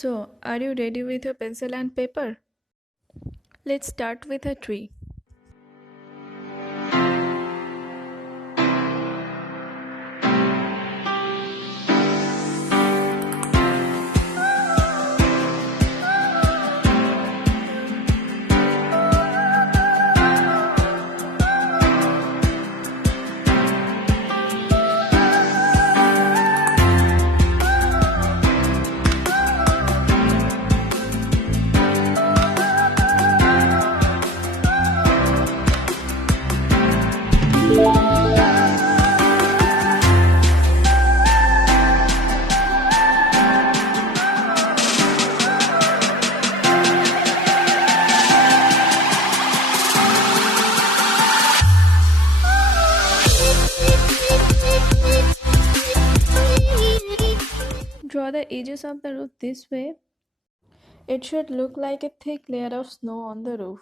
So, are you ready with your pencil and paper? Let's start with a tree. Draw the edges of the roof this way. It should look like a thick layer of snow on the roof.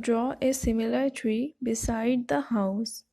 Draw a similar tree beside the house.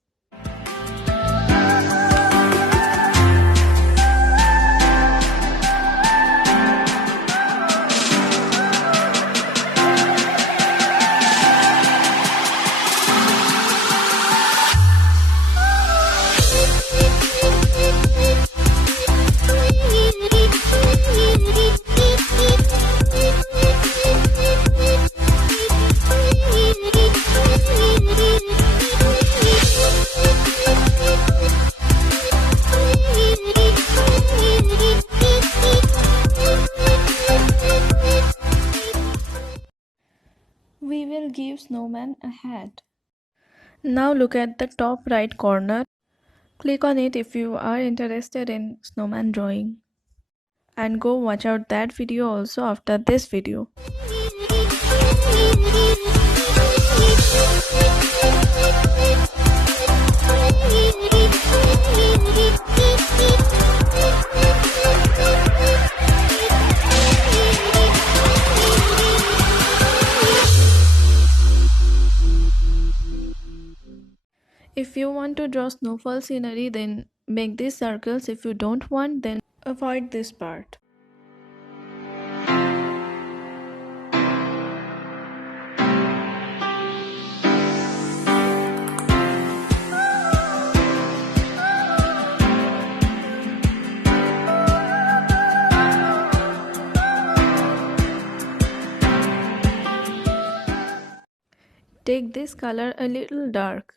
We will give snowman a hat. Now look at the top right corner. Click on it if you are interested in snowman drawing. And go watch out that video also after this video. If you want to draw snowfall scenery, then make these circles. If you don't want, then avoid this part. Take this color a little dark,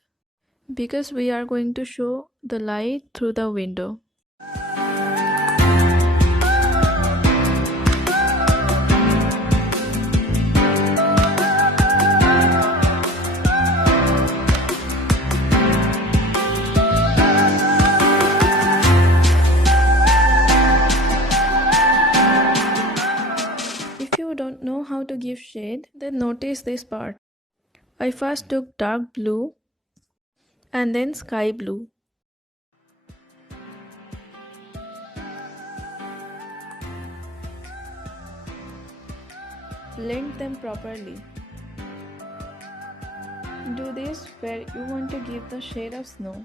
because we are going to show the light through the window. If you don't know how to give shade, then notice this part. I first took dark blue and then sky blue. Blend them properly. Do this where you want to give the shade of snow.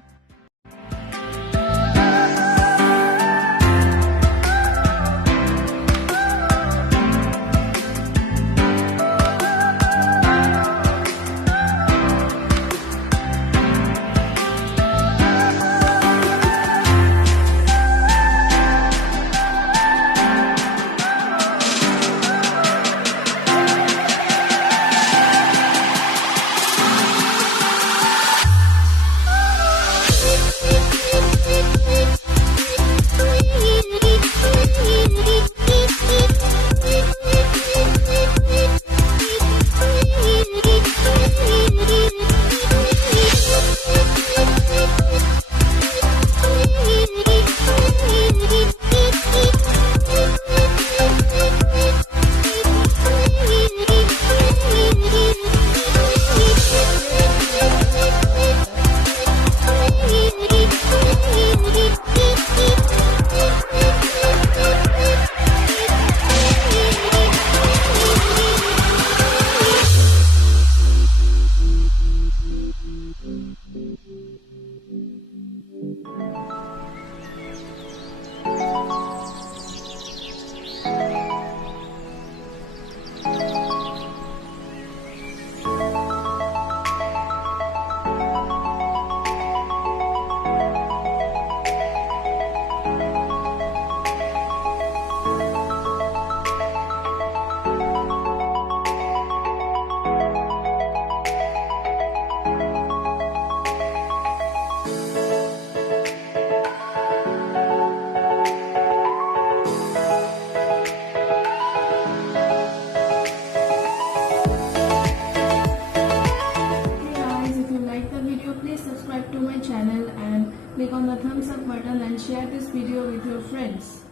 the thumbs up button and share this video with your friends.